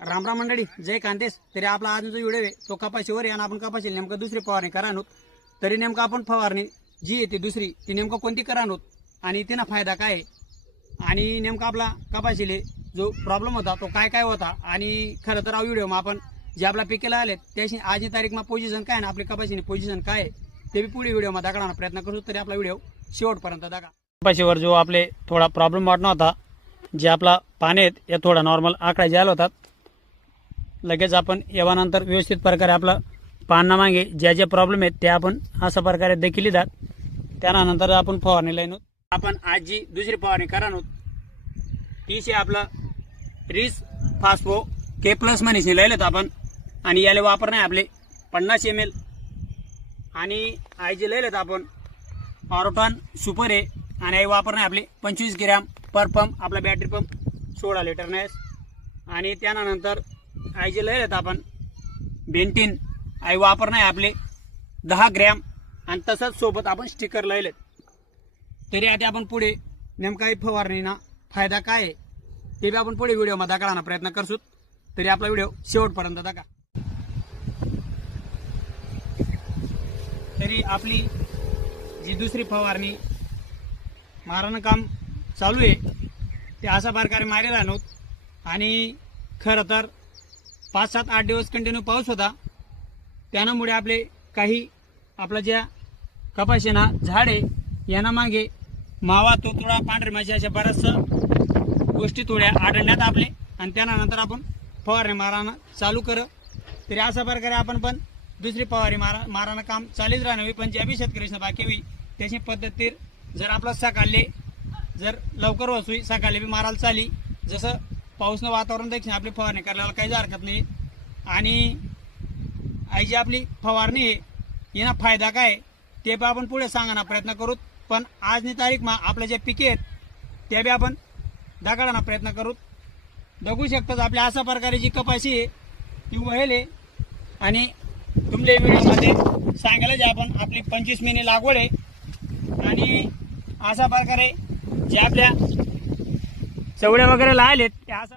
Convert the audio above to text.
रामराम मंडळी, जय कांतेश. तरी आपला आज जो व्हिडिओ आहे तो कपाशीवर आहे आणि आपण कपाशी नेमकं दुसरी फवारणी करा आहोत. तरी नेमकं आपण फवारणी जी आहे ती दुसरी ती नेमकं कोणती करा आहोत आणि तिना फायदा काय आहे आणि नेमका आपला कपाशीले जो प्रॉब्लेम होता तो काय काय होता आणि खरं तर व्हिडिओ मा आपण जे आपल्या पिकेला आले त्याची आजची तारीख मा पोझिशन काय ना आपली कपाशीने पोझिशन काय आहे ते बी पुढे व्हिडिओ मध्ये दाखवण्याचा प्रयत्न करू. तरी आपला व्हिडिओ शेवटपर्यंत दाखवा. कपाशीवर जो आपले थोडा प्रॉब्लेम वाटणार होता, जे आपला पाण्यात या थोडा नॉर्मल आकडा जायला होतात, लगेच आपण येवानंतर व्यवस्थित प्रकारे आपलं पानना मागे ज्या ज्या प्रॉब्लेम आहेत त्या आपण अशा प्रकारे देखील दात त्यानंतर आपण फवारणी लाईन आपण आज जी दुसरी फवारणी करा आहोत तीच आपलं रिस फास्फो के प्लस मनीसने लायलेत आपण आणि याला वापरणे आपले 50 ml आणि आई जे लायलेत आपण ऑरोटॉन सुपर आहे आणि आई वापरणे आपले 25 ग्रॅम पर पंप आपला बॅटरी पंप 16 लिटर नॅस आणि त्यानंतर आई जे लायलेत आपण बेंटीन आई वापरणे आपले 10 ग्रॅम आणि तसंच सोबत आपण स्टिकर लायलेत. तरी आता आपण पुढे नेमका फवारणीना फायदा काय आहे ते बी आपण पुढे व्हिडिओमध्ये दाखवण्याचा प्रयत्न करसूत. तरी आपला व्हिडिओ शेवटपर्यंत दाखवा. तरी आपली जी दुसरी फवारणी मारणं काम चालू आहे ते अशा प्रकारे मारेला नव्हतं आणि खरं तर 5-7-8 दिवस कंटिन्यू पाऊस होता. त्यामुळे आपले काही आपला ज्या कपाशीना झाड आहे यांना मागे मावा तुडतुडा पांढरी माशी अशा बऱ्याचशा गोष्टी थोड्या आढळण्यात आपले आणि त्यानंतर आपण फवारणी मारायला चालू कर. तरी अशा प्रकारे आपण पण दुसरी फवारणी मारायला काम चालूच राहणार पण ज्या बी शेतकऱ्यांना बाकी होई त्याची पद्धतीर जर आपला सकाळले जर लवकर वसुई सकाळले बी मारायला चाली जसं पाऊसनं वातावरण देखील आपली फवारणी करायला काहीच हरकत नाही. आणि आई जी आपली फवारणी आहे यांना फायदा काय ते बी आपण पुढे सांगण्याचा प्रयत्न करू. पण आजनी तारीख मा आपल्या ज्या पिके आहेत त्या बी आपण दाखवण्याचा प्रयत्न करू. बघू शकतात आपल्या अशा प्रकारे जी कपाशी आहे ती वहेल आणि तुमच्या व्हिडिओमध्ये सांगायला जे आपण आपली 25 महिने लागवड आहे आणि अशा प्रकारे जे आपल्या चवड्या वगैरे लायलेत त्या अशा